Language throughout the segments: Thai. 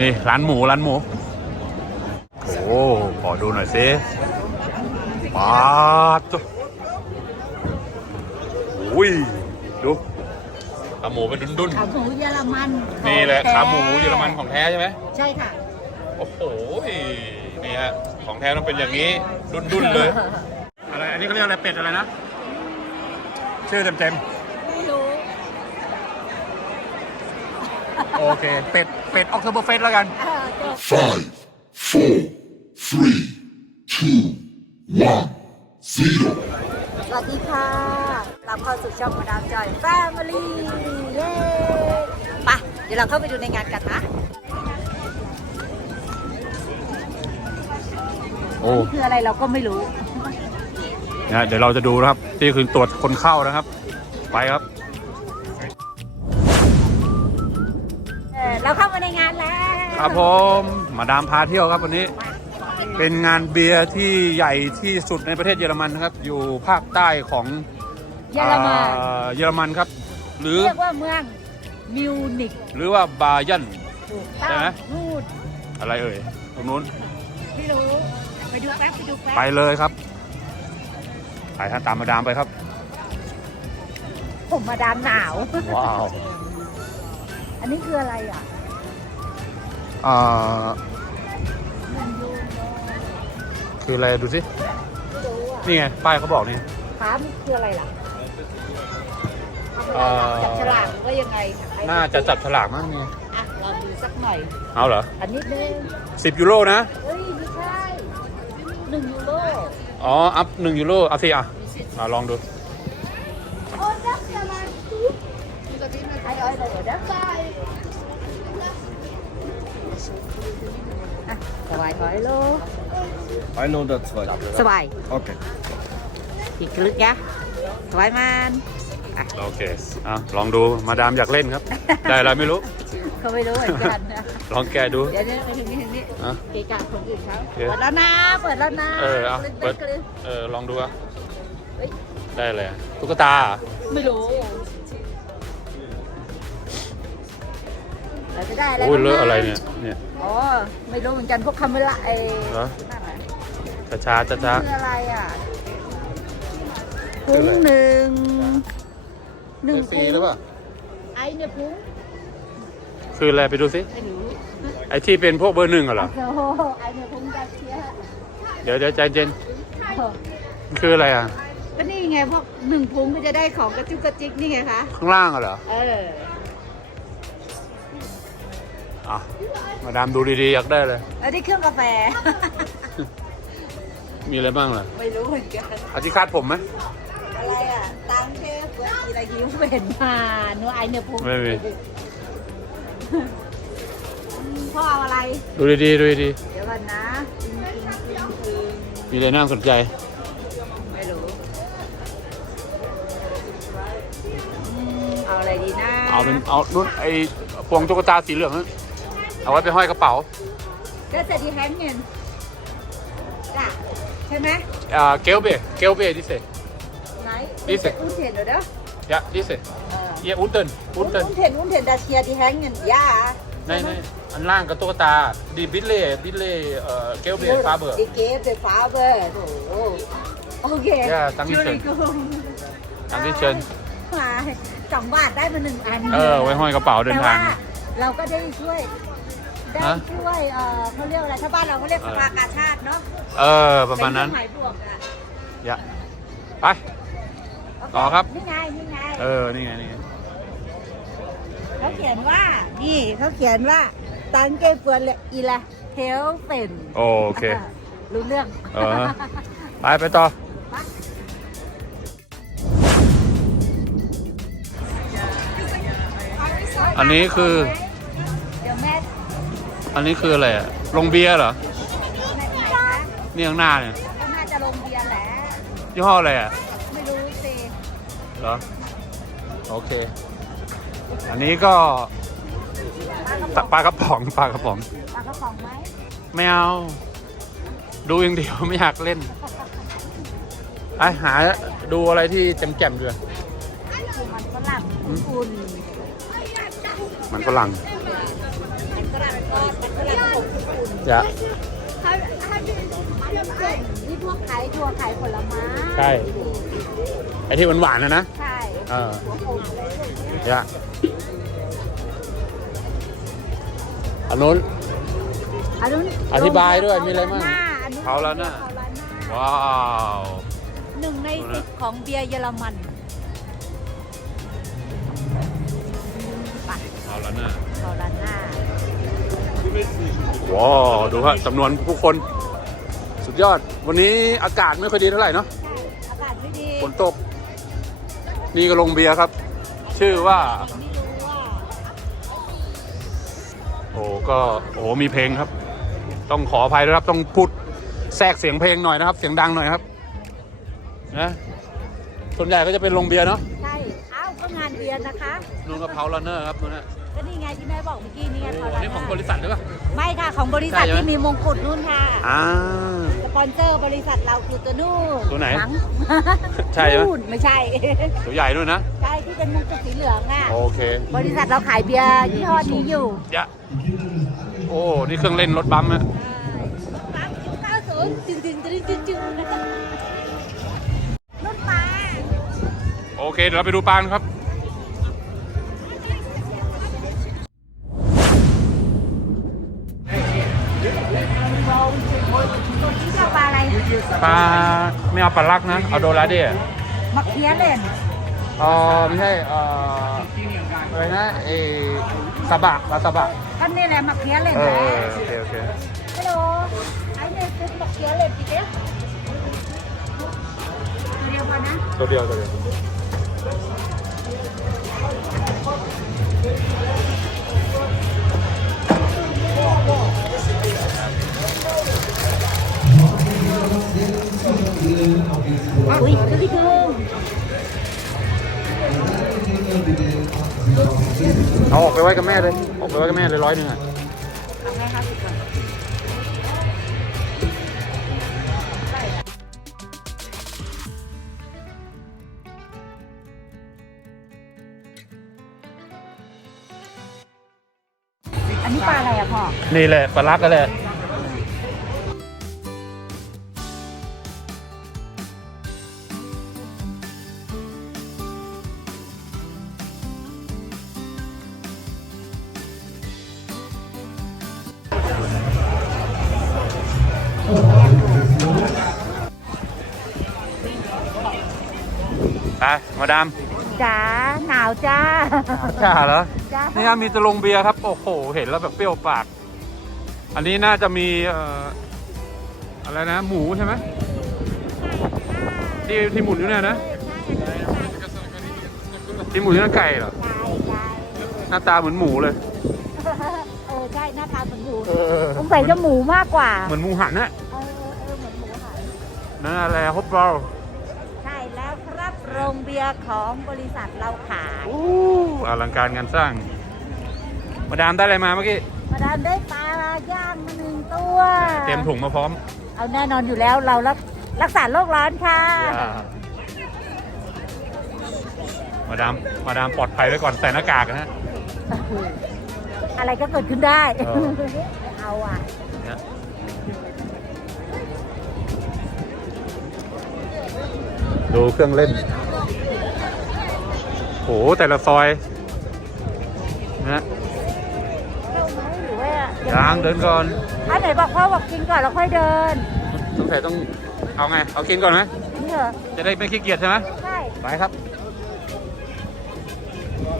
นี่ร้านหมูร้านหมู โอ้ขอดูหน่อยสิปาดตัวอุ้ย ดูขาหมูเป็นดุนขาหมูเยอรมันๆนี่แหละขาหมูเยอรมันของแท้ใช่ไหมใช่ค่ะโอ้โหนี่ฮะของแท้ต้องเป็นอย่างนี้ดุนๆเลย อะไรอันนี้เขาเรียกอะไรเป็ดอะไรนะ ชื่อเต็มไม่รู้ ๆ โอเค เป็ด เป็ดออกเทอร์เบอร์เฟสแล้วกันเออจบ Five, four, three, two, one, zero. สวัสดีค่ะรับเข้าสู่ช่องมาดามจอยแฟมิลี่เย้ไปเดี๋ยวเราเข้าไปดูในงานกันนะโอ้คืออะไรเราก็ไม่รู้ นะเดี๋ยวเราจะดูนะครับ นี่คือตรวจคนเข้านะครับ ไปครับ เออเราเข้ามาในงานแล้วครับผมมาดามพาเที่ยวครับวันนี้ เป็นงานเบียร์ที่ใหญ่ที่สุดในประเทศเยอรมันนะครับ อยู่ภาคใต้ของเยอรมันอ่าเยอรมันครับ หรือเรียกว่าเมืองมิวนิกหรือว่าบายัน ถูกต้อใช่งไหม นู่นอะไรเอ่ยตรงนู้นไม่รู้ ไปดูแป๊บไปดูแป๊บไปเลยครับไปท่านตามมาดามไปครับ ผมมาดามหนาว ว้าว อันนี้คืออะไรอะอ่า คืออะไรดูสิไม่รู้อะนี่ไงป้ายเขาบอกนี่ถามคืออะไรล่ะทำเอ่อะไรอจับฉลากหรือว่ายังไงน่าจะจับฉลากมั้งไงอะลองดูสักหน่อย เอาเหรอ อันนี้นึงสิบยูโรนะเฮ้ยไม่ใช่หนึ่งยูโร อ๋อ อัพหนึ่งยูโรเอาสิอะอะ ลองดูโอ้ดักฉลากไอ้อ้อยเลยดักไปอะ สบายถอยโล I know that's why. สบาย Okay. อีกลึกยะสบายมันโอเคอะลองดูมาดามอยากเล่นครับ ได้อะไรไม่รู้ เขาไม่รู้เหมือนกันนะลองแกะดู เดี๋ยวนี้ไปถึงนี่ถึงนี่อะเกะกะคนอื่นเขาโอเคเปิดแล้วนะ เปิดแล้วนะเออเอาล่นเปิดกระลึก เออลองดูอะเฮ้ย ได้เลยอะตุ๊กตาเหรอไม่รู้ เราจะได้อะไรโอ้ยบ้างเลอะอะไรเนี่ย เนี่ย อ๋อไม่รู้เหมือนกันพวกคาเมล่าไอ้เหรอ นั่นน่ะช้าช้าช้าช้าคืออะไรอะคือพุ้อะไรงหนึ่งหนึ่งฟรีพุ้งหรือเปล่าไอ้เนี่ยพุ้งคืออะไรไปดูสิ ไม่รู้ไอที่เป็นพวกเบอร์หนึ่งเหรอ โอ้โหไอ้เนี่ยพุ้งกาเชียเดี๋ยวเดี๋ยวใจเย็นคืออะไรอะ ก็นี่ไงพวกหนึ่งพุ้งก็จะได้ของกระจุกกระจิกนี่ไงคะ ข้างล่างอะเหรอ เออ อะ มาดามดูดีๆ อยากได้เลย แล้วที่เครื่องกาแฟ มีอะไรบ้างล่ะไม่รู้เหมือนกันเอาที่คาดผมไหม อะไรอะตังเทพเปิดอะไรยิ้มเป็นมาเนื้อไอเนี่ยพุ้งไม่มี พ่อเอาอะไร ดูดีๆดูดีเดี๋ยวก่อนนะจริงจริงจริงจริงๆมีอะไรน่าสนใจ ไม่รู้อืมเอาอะไรดีนะเอาเป็นเอานุ่นไอพวงตุ๊กตาสีเหลืองนั่น เอาไว้ไปห้อยกระเป๋าก็จะดีแฮงเงินจ้ะใช่ไหมอ่าเกลเบเกลเบดิเซ ไหนนี่สิอุ้นเทนเหรอเด้อยะดิเซเออเยอุนเตินอุนเตินอุ้นเทนอุ้นเทนดาเชียดีแฮงเงินย่าในในอันล่างกับตุ๊กตาดีบิลเล่บิลเล่เอ่อเกลเบฟาเบอร์ดีเกฟเดฟาเบอร์โอ้โหโอเคย่าตั้งที่เชิญจุลิกุมตั้งที่เชิญ มาสองบาทได้มาหนึ่งอันเออไว้ห้อยกระเป๋าเดินทาง แต่ว่เราก็ได้ช่วย ได้ฮะช่วยเออเขาเรียกอะไรถ้าบ้านเราเขาเรียกสภากาชาติเนาะเออ ประมาณนั้นเป็เคองหมายบวกอะยะไป ต่อครับ นี่ไงนี่ไงเออ นี่ไง นี่ไง เขาเขียนว่า นี่เขาเขียนว่าตังเกเฟือนเลอีละเทลเป็นโอเค รู้เรื่องเออฮะ ไปไปต่อ อันนี้คือเดี๋ยวแม่ อันนี้คืออะไรอะลงเบียร์เหรอแม่ไหนคะนี่ข้างหน้าเนี่ยก็น่าจะลงเบียร์แหละ ยี่ห้ออะไรอะไม่รู้สิเหรอ โอเค อันนี้ก็ปลากระป๋องปลากระป๋องปลากระป๋อง ปลากระป๋องไหมไม่เอา ดูอย่างเดียวไม่อยากเล่นไอหาดูอะไรที่แจ่มๆด้วยคือมันฝรั่งอุ่นมันฝรั่ง มันฝรั่งทอดมันฝรั่งอบญี่ปุ่นจะนี่พวกขายทัวขายผลไม้ใช่ ไอที่หวานๆนะนะ ใช่เออ หัวโป่งอะไรพวกเนี้ยจะอันนู้น อันนู้นอธิบายด้วยมีอะไรบ้างอันนู้นเขาแล้วนะเขาแล้วนะว้าว หนึ่งในดูสินะบของเบียร์เยอรมันไปเอาแล้วนะ เขาแล้วนะ ว้าวดูฮะจำนวนผู้คน สุดยอด วันนี้อากาศไม่ค่อยดีเท่าไหร่เนาะใช่อากาศไม่ดีฝนตก นี่ก็ลงเบียร์ครับ ชื่อว่าไม่รู้ว่า โอ้ก็โอ้มีเพลงครับ ต้องขออภัยด้วยครับ ต้องพูดแทรกเสียงเพลงหน่อยนะครับ เสียงดังหน่อยครับนะส่วนใหญ่ก็จะเป็นลงเบียร์เนาะใช่ เอ้าก็งานเบียร์นะคะ นู่นก็เพาลันเนอร์ครับนู่นนะ ก็นี่ไงที่แม่บอกเมื่อกี้นี่ไงเขาอัแล้วนนี้ของบนะริษัทหรือเปล่า ไม่ค่ะของบริษัทใช่ไหมที่มีมงกุฎนู่นค่ะอ่า สปอนเซอร์บริษัทเราคือตัวนู่นตัวไหนงใช่ไหม นู่นไม่ใช่ ตัวใหญ่ด้วยนะ ใช่ที่เป็นมงกุฎสีเหลืองอะโอเคบริษัทเราขายเบียร์ยี่ห้อนี้อยู่ยะโอ้ นี่เครื่องเล่นรถบัมป์อะสามจุดเก้าศูนย์จึงจึงจึงจึงจึงนุ่นมา โอเค เดี๋ยวเราไปดูปลากันครับ ปลาไม่เอาปลาลักนะ เอาโดราเดียมักเคี้ยเล่นเออไม่ใช่เอออะไรนะเอซาบะปลาซาบะก็นี่แหละมักเคี้ยเล่นเอแหละอโอเคโอเคฮัลโหลไอ้เนี่ยเป็นมักเคี้ยเล่นพี่เจ๊เรียกว่านะตัวเดียวตัวเดียว อุ้ยก็พี่คือเอาออกไปไว้กับแม่เลย ออกไปไว้กับแม่เลยร้อยหนึ่งอะเอาไงคะสิก่อนอันนี้ปลาอะไรอะพ่อ นี่แหละปลาลักก็แหละ จ้าจ้าเหรอจ้านี่ฮะมีตะลงเบียร์ครับ โอ้โห เห็นแล้วแบบเปรี้ยวปาก อันนี้น่าจะมีเอ่ออะไรนะ หมูใช่ไหมที่ที่หมุนอยู่เนี่ยนะ ที่หมุนอยู่นั่นไก่เหรอ ใช่ใช่หน้าตาเหมือนหมูเลย เออใช่หน้าตาเหมือนหมูเออสงสัยจะหมูมากกว่าเหมือนหมูหันนะเออเออเออเหมือนหมูหันนั่นอะไรฮอปบอลใช่แล้วค รับโรงเบียร์ของบริษัทเราขายอู้อลังการงานสร้าง มาดามได้อะไรมาเมื่อกี้ มาดามได้ปลาย่างมาหนึ่งตัวเตรียมถุงมาพร้อม เอาแน่นอนอยู่แล้วเรารักรักษาโรคร้อนค่ะอย่ามาดาม มาดามปลอดภัยไว้ก่อนใส่หน้ากากนะฮะอะไรก็เกิดขึ้นได้ เออเอาอะเนี่ยดูเครื่องเล่นโหแต่ละซอยนะเราไหมหรือว่ายางเดินก่อนอันไหนบอกพ่อบอกกินก่อนแล้วค่อยเดินสงสัยต้องเอาไง เอากินก่อนไหมนี่เหรอจะได้ไม่ขี้เกียจใช่ไหมใช่ไปครับ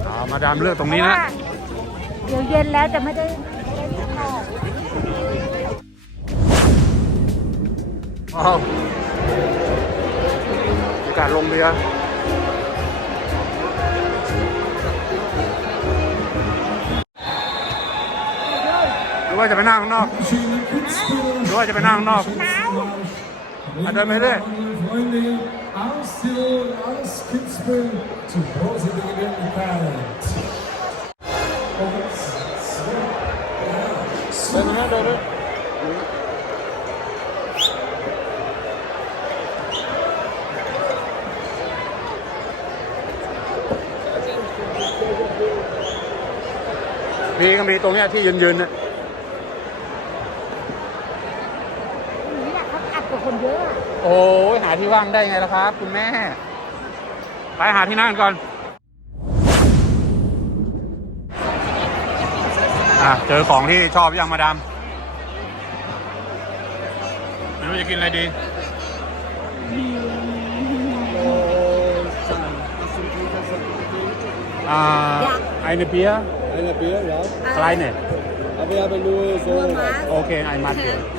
เอามาดามเลือกตรงนี้นะเพราว่าเดี๋ยวเย็นแล้วจะไม่ได้ไม่ได้ข้างนอกอ้าวอากาศลงเรือ ว่าจะไปนั่งข้างนอกหรือว่าจะไปนั่งข้างนอกอะเดินไปเรื่อย Freunde aus Tirol, aus Kitzbühel zu Hause gegen Italien. เดินมาเดินเลยมีก็มีตรงเนี้ยที่ยืนๆน่ะ คนเย อะอะโอ้ยหาที่ว่างได้ไงล่ะครับ คุณแม่ ไปหาที่นั่งก่อน อะ เจอของที่ชอบยังมาดามไม่รู้จะกินอะไรดีอ่าไอเนเปีย Eine Bier, ja. อะไรเนี่ย Aber wir haben nur so เมืองม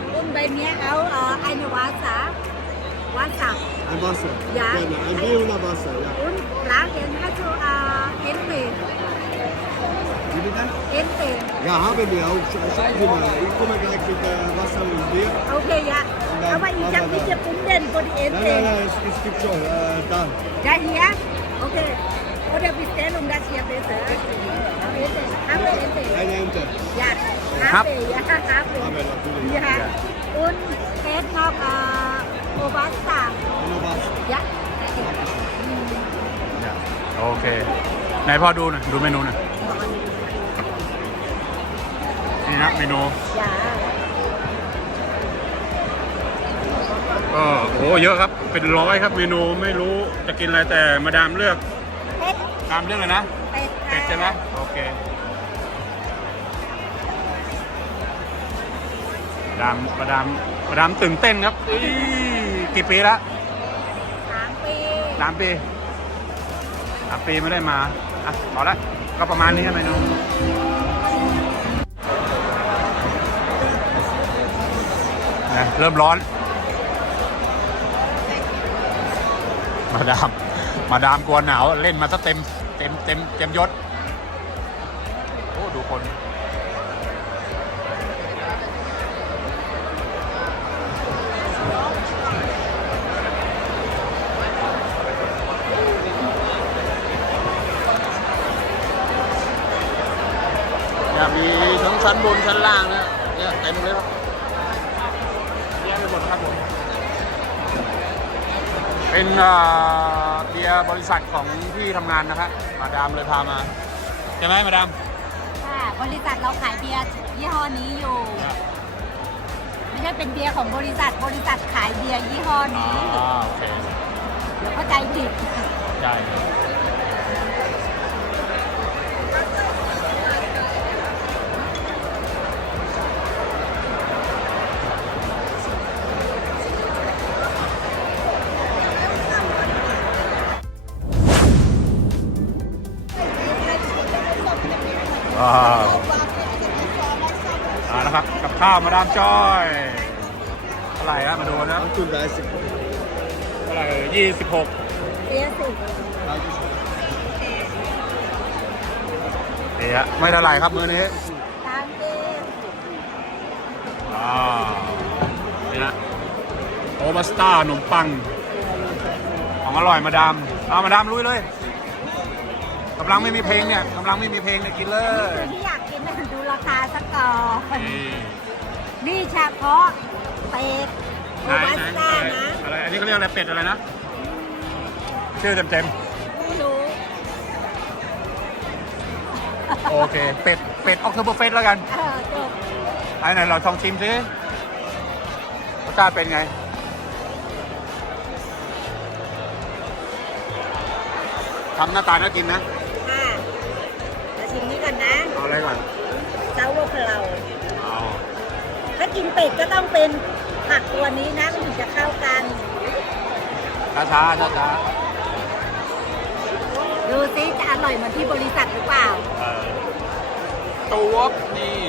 ein Wasser. Ja. Gerne. Ein Bier und ein Wasser, ja. อุ้มล้างเอ็นให้ชูเอ่อเอ็นเต Wie bitte? เอ็นเต Ja, haben wir auch. Sch- Schauen Sie mal. Ich komme gleich mit äh, Wasser und Bier. โอเคยะเอามาอีกจังนี้จะปุ้นเด่นบนเอ็น Nein, เต nein, nein, es, es gibt schon. Äh, da. ได้เฮียโอเคโอเดบิสเตลงดัชเซียเบเซอร์เอาเอ็นเตฮาเปเอ็นเต Eine Ente. ยะฮาเปยะฮาเป Haben wir natürlich. ยะอุ้นเอ็นนอกเอ่อโอบาสา Und noch Wasser. ยะโอเค ไหนพ่อดูหน่อยดูเมนูหน่อยนี่นะเมนูยะก็โอ้เยอะครับ เป็นร้อยครับเมนูไม่รู้จะกินอะไรแต่มาดามเลือกเป็ดตามเรื่องเลยนะเป็ดเป็ดใช่ไหมโอเคมาดามมาดามมาดามตื่นเต้นครับอี กี่ปีละสามปีสามปีสามปีไม่ได้มาอะพอละก็ประมาณนี้ครับเมนูนะเริ่มร้อน มาดาม มาดามกลัวหนาว เล่นมาซะเต็ม เต็มเต็มเต็มยศ โอ้ ดูคน ชั้นบนชั้นล่างนะเนี่ยเต็มเลยครับเยอะไปหมดครับผมเป็นเอ่อเบียร์บริษัทของที่ทำงานนะครับมาดามเลยพามาใช่ไหมมาดามค่ะบริษัทเราขายเบียร์ยี่ห้อนี้อยู่ ไม่ใช่เป็นเบียร์ของบริษัทบริษัทขายเบียร์ยี่ห้ออ่านี้โอเคเดี๋ยวเข้าใจผิดใช่ ข้าวมาดามจอยเท่าไหร่ฮะมาดูนะ 38. เท่าไหร่ยี่สิบหกเบียร์สิเอะไม่เท่าไหร่ครับมือนี้ตามเบียร์ว้าวนี่นะโอบัสต้าขนมปังของอร่อยมาดามเอามาดามลุยเลยกำลังไม่มีเพลงเนี่ยกำลังไม่มีเพลงเนี่ยกินเลยคือที่อยากกินนะดูราคาสักก่อน นี่ นี่เฉพาะเป็ดโอไหนบัสไหนต้าอะไรนะอะไร อันนี้เขาเรียกอะไรเป็ดอะไรนะ ชื่อเต็มไม่รู้ๆ โอเค เป็ด เป็ดออกเทอร์โบเฟสแล้วกัน เออจบไอ้ไหนเราลองชิมสิรสชาติเป็นไง ทำหน้าตาน่ากินนะ ค่ะมาชิมนี้ก่อนนะ เอาอะไรก่อน เจ้าโวคเราเอาถ้า กินเป็ดก็ต้องเป็นผักตัวนี้นะมันถึงจะเข้ากันช้าช้าช้าช้าดูซิจะอร่อยเหมือนที่บริษัทหรือเปล่าเออตัวบนี่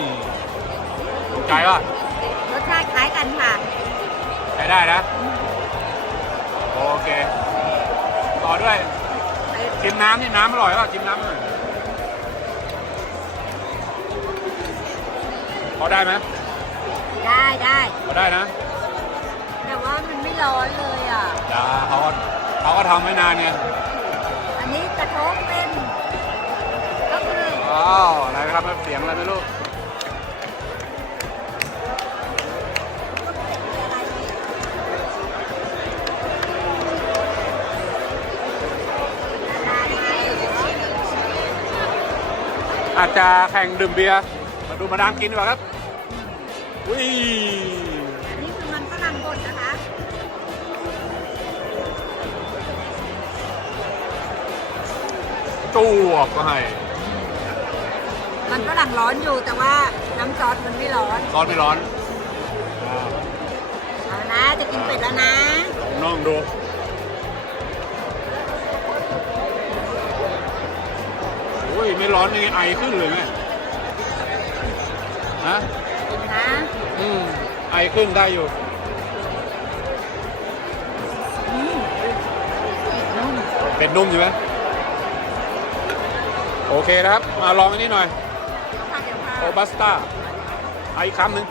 ถูกใจป่ะรสชาติคล้ายกันค่ะใช้ได้นะ โอเค ต่อด้วยชิมน้ำนี่น้ำอร่อยป่ะชิมน้ำหน่อยพอได้ไหม ได้ได้พอได้นะแต่ว่ามันไม่ร้อนเลยอะเดี๋ยวเขาก็เขาก็ทำไม่นานไงอันนี้กระทบเป็นก็คือว้าวอะไรนะครับเสียงอะไรไม่รู้อาจจะแข่งดื่มเบียร์มาดูมาดามกินดีกว่าครับ อุ้ยอันนี้คือมันฝรั่งบดนะคะจูวบก็ให้มันฝรั่งร้อนอยู่แต่ว่าน้ำซอสมันไม่ร้อนร้อนไม่ร้อนเอานะจะกินเป็ดแล้วนะลองน่องดูโอ้ยไม่ร้อนนี่ไอขึ้นเลยไหมฮะกินนะอืม ไอขึ้นได้อยู่อืมนุ่มเป็ดนุ่มใช่ไหมโอเคนะครับ มาลองอันนี้หน่อย เดี๋ยวค่ะเดี๋ยวค่ะ โอบัสต้าเอาอีกคำหนึ่ง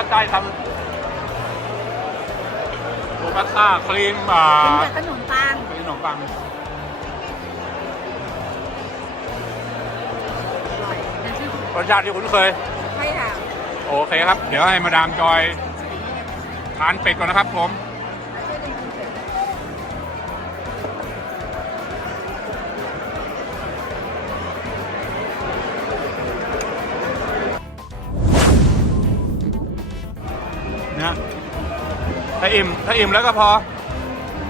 อะลองโอบัสต้าอีกคำหนึ่งโอบัสต้าครีมอ่ากินกับขนมปังครีมขนมปังอร่อยนะรสชาติที่คุ้นเคย ใช่ค่ะ โอเคครับ เดี๋ยวให้มาดามจอยทานเป็ดก่อนนะครับผม ถ้าอิ่มแล้วก็พอ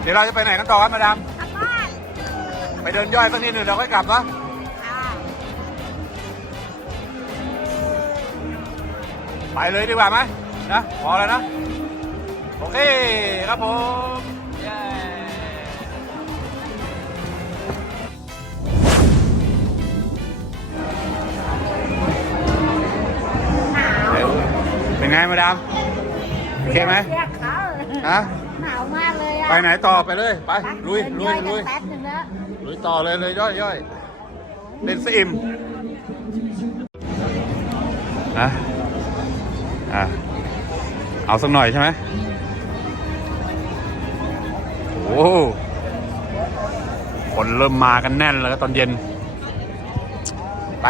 เดี๋ยวเราจะไปไหนกันต่อครับมาดามกลับบ้านไปเดินย่อยสักนิดหนึ่งเราค่อยกลับวะค่ะไปเลยดีกว่าไหมนะพอแล้วนะ โอเคครับผมเย้เป็นไงมาดามโอเคไหม เรียก ฮะหนาวมากเลยอะไปไหนต่อไปเลย ไป ลุย ลุยเดินลุยกันแป๊บหนึงแล้วลุยต่อเลยเลยย่อยย่อยเล่นซะอิ่มอะอะเอาสักหน่อยใช่ไหมโอ้โหคนเริ่มมากันแน่นแล้วตอนเย็น ไป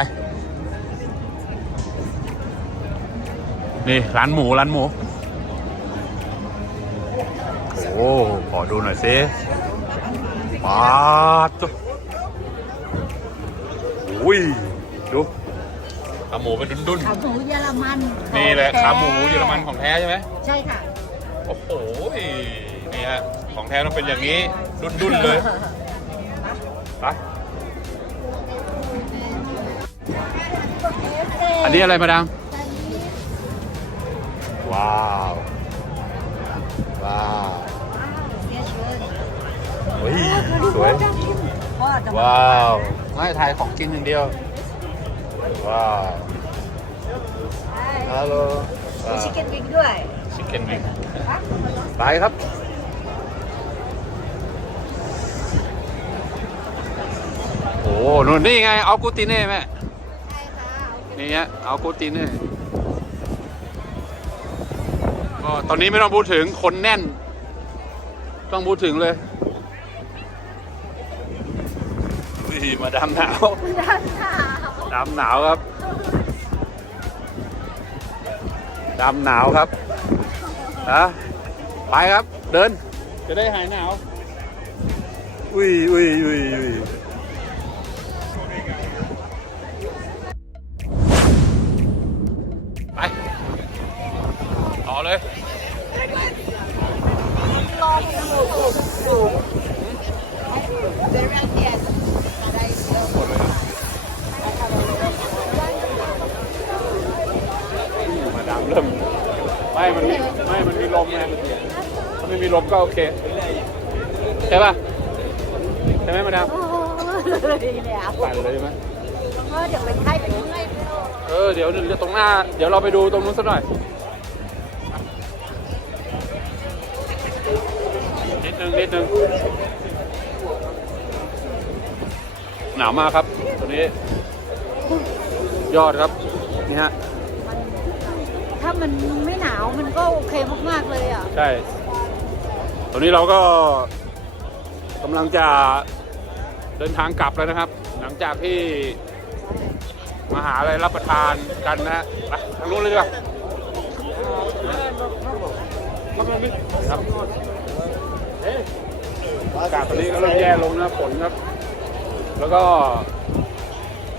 นี่ ร้านหมู ร้านหมู โอ้ขอดูหน่อยสิปาดตัวอุ้ยดูขาหมูเป็นดุนขาหมูเยอรมันๆนี่แหละขาหมูเยอรมันของแท้ใช่ไหมใช่ค่ะโอ้โหนี่ฮะของแท้ต้องเป็นอย่างนี้ดุนๆเลยไปอันนี้อะไรมาดามว้าว ว้าว เฮ้ยสวย ว้าวไม่ถ่ายของกินอย่างเดียว ว้าวฮัลโหลมีชิคเก้นวิงด้วย ชิคเก้นวิงไปครับโอ้นู่นนี่ไง เอากูติเน่แม่นี่ฮะเอากูติเน่ก็ตอนนี้ไม่ต้องพูดถึงคนแน่น ต้องพูดถึงเลย นี่มาดำหนาวด้านหน้าดำหนาวครับดำหนาวครับอะไปครับ เดิน จะได้หายหนาว อุ้ยอุ้ยอุ้ยอุ้ย ถ้าไม่มีลมก็โอเค ใช่ป่ะ ใช่ไหมมาดามโอ้ยแล้วปั่นเลยใช่ไหมเออเดี๋ยวไปใช้ไปที่ไหนเออเดี๋ยวเดี๋ยวตรงหน้า เดี๋ยวเราไปดูตรงนู้นสักหน่อยนิดนึงนิดนึงหนาวมากครับ ตัวนี้ ยอดครับ นี่ฮะถ้า มันไม่หนาวมันก็โอเคมากๆเลยอะ ใช่ ตอนนี้เราก็กำลังจะเดินทางกลับแล้วนะครับ หลังจากที่มาหาอะไรรับประทานกันนะฮะไปทางนู้นเลยดีกว่าครับอากาศตอนนี้ก็เริ่มแย่ลงนะฝนครับ แล้วก็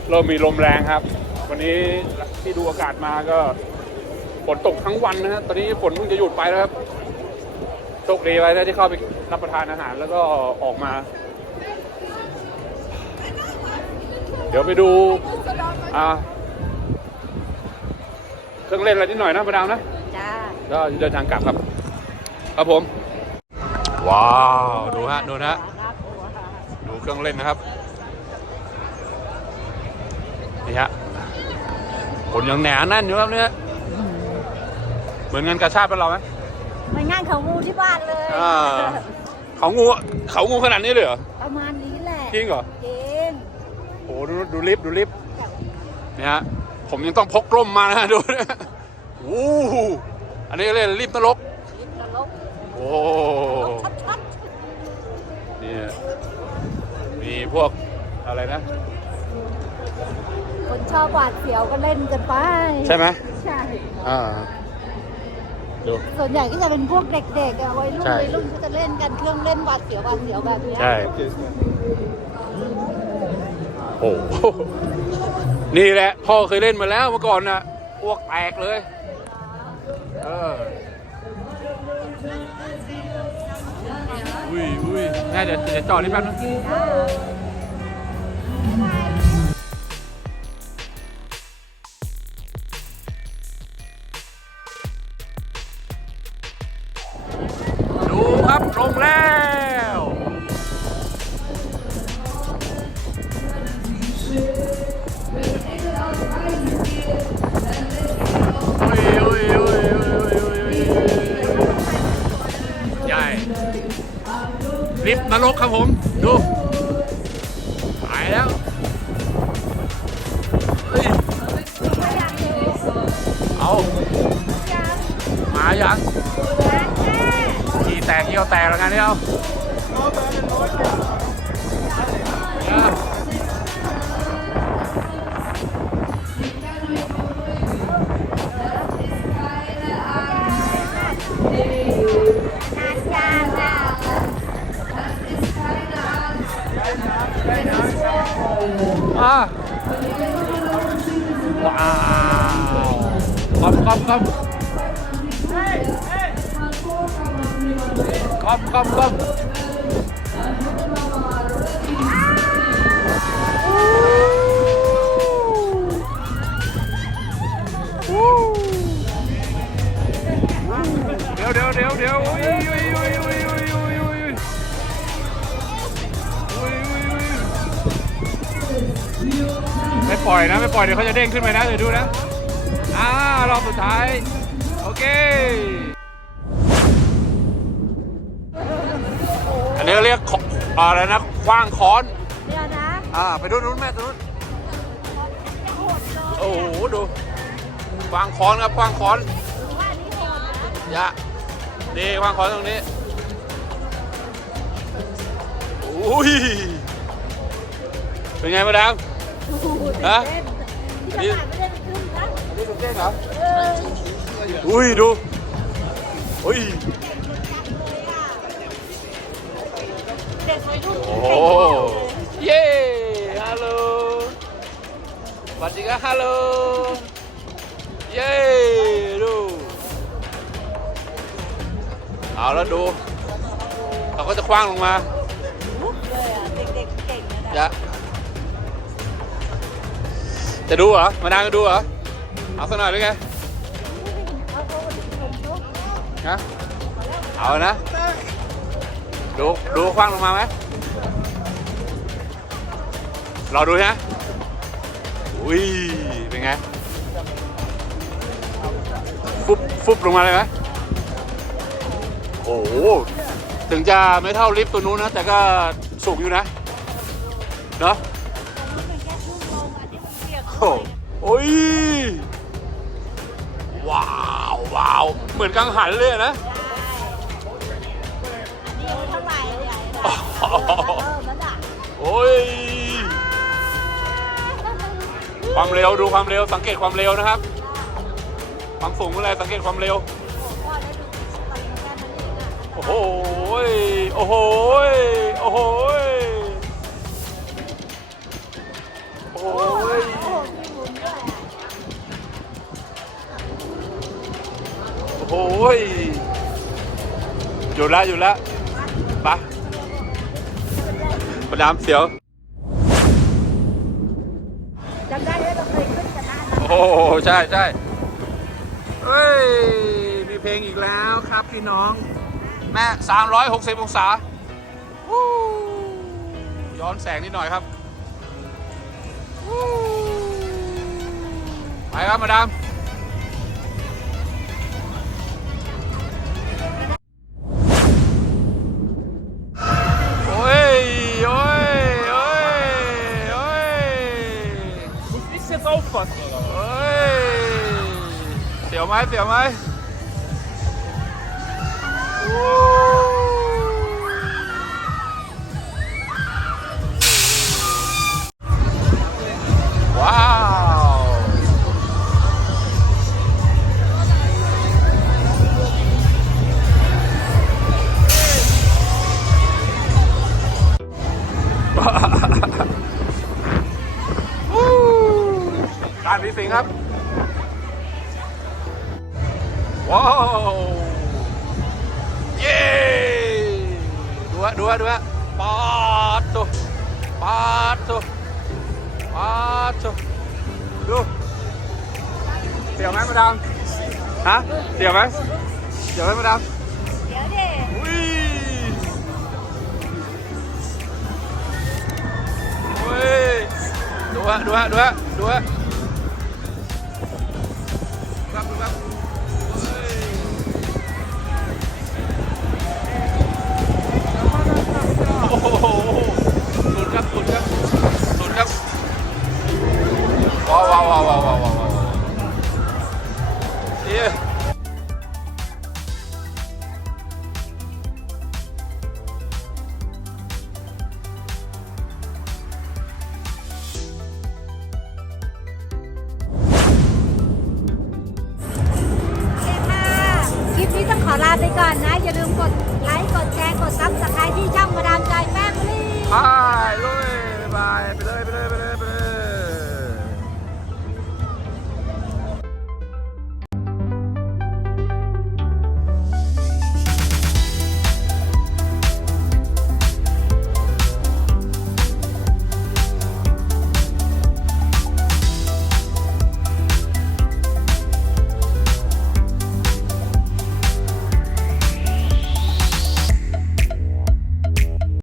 เริ่มมีลมแรงครับ วันนี้ที่ดูอากาศมาก็ฝ นตกทั้งวันนะฮะตอนนี้ฝนเพิ่งจะหยุดไปแล้วครับโชคดีไว้นะที่เข้าไปรับประทานอาหารแล้วก็ออกมา เดี๋ยวไปดูอ่าเครื่องเล่นอะไรนิดหน่อยนะมาดามนะจ้าก็เดินทางกลับครับ ครับผม ว้าว ดูฮะดูนะฮะดูเครื่องเล่นนะครับนี่ฮะคนยังแหนาแน่นอยู่ครับเนี่ย เหมือนงานกาชาติบ้านเราไหมไปงานเขางูที่บ้านเลยอ่าเขางูเขางูขนาดนี้เลยเหรอประมาณนี้แหละจริงเหรอจริงโอ้โหดูดูลิฟต์ดูลิฟต์เนี่ยฮะผมยังต้องพกร่มมานะดูนะโอ้โหอันนี้ก็เรียกลิฟต์นรกลิ้นนรกโอ้ชัดนี่มีพวกอะไรนะๆคนชอบหวาดเสียวก็เล่นกันไป ใช่ไหมใช่อ่า ดู ส่วนใหญ่ก็จะเป็นพวกเด็กๆอะวัยรุ่นใช่ วัยรุ่นก็จะเล่นกันเครื่องเล่นหวาดเสียวหวาดเสียวแบบเนี้ยใช่ โอ้โห นี่แหละ พ่อเคยเล่นมาแล้วเมื่อก่อนนะอ้วกแตกเลย เอออุ้ยอุ้ยแม่เดี๋ยวเดี๋ยวจอดนี่แป๊บนึง นรกครับผม ดู คอมคอมคอมเดี๋ยวเดี๋ยวเดี๋ยวเดี๋ยวอุ้ยอุ้ยอุ้ยอุ้ยอุ้ยอุ้ยอุ้ยอุ้ยอุ้ยอุ้ยไม่ปล่อยนะไม่ปล่อยเดี๋ยวเขาจะเด้งขึ้นไปนะเดี๋ยวดูนะอ่ารอบสุดท้ายโอเค อันนี้เรียกขอะไรนะคว้างค้อน เดี๋ยวนะอ่าไปดูนู้นแม่ตรงนู้นโอ้โหดูคว้างค้อนครับคว้างค้อนว่านี่โหดนะยะนี่คว้างค้อนตรงนี้อุ้ยเป็นไงมาดามโอ้โหฮะเต้นที่ตลาดไม่ได้ไปขึ้นนะนี่ตื่นเต้นเหรอเอออุ้ยดูอุ้ย โอ้โหเย้ฮัลโหลสวัสดีครับฮัลโหลเย้ดูเอาแล้วดูเขาก็จะคว้างลงมาลุกเลยอะเด็กๆเก่งนะจะจะดูเหรอมานานก็ดูเหรอเอาสักหน่อยด้วยไงเอาเขาไปถึงคนชุบฮะเอานะ ดูดูคว้างลงมาไหม รอดูนะอุ้ย เป็นไง ฟุบฟุบลงมาเลยไหมโอ้โห ถึงจะไม่เท่าลิฟต์ตัวนู้นนะ แต่ก็สูงอยู่นะเนอะเป็นแค่ลูกลงอันนี้มันเปียกโอ้โหโอ้ย ว้าวว้าว เหมือนกังหันเลยอะนะได้อันนี้เท่าไหร่ใหญ่นะอ๋อเออมันอะโอ้ยเความเร็วดูความเร็วสังเกตความเร็วนะครับ ความสูงอะไรสังเกตความเร็ว โอ้โหโอ้โหโอ้โหโอ้โหโอ้โหมีหมุนด้วยอะโอ้โหยอยู่แล้วอยู่แล้วไปะประดามเสียว โอ้โหใช่ใช่เฮ้ย มีเพลงอีกแล้วครับพี่น้อง แม่ 360 องศาวู้ย้อนแสงนิดหน่อยครับวู้ไปครับ มาดาม เสียไหมเสียวไหมว้าว การผีสิงครับะเสียวไหมเสียว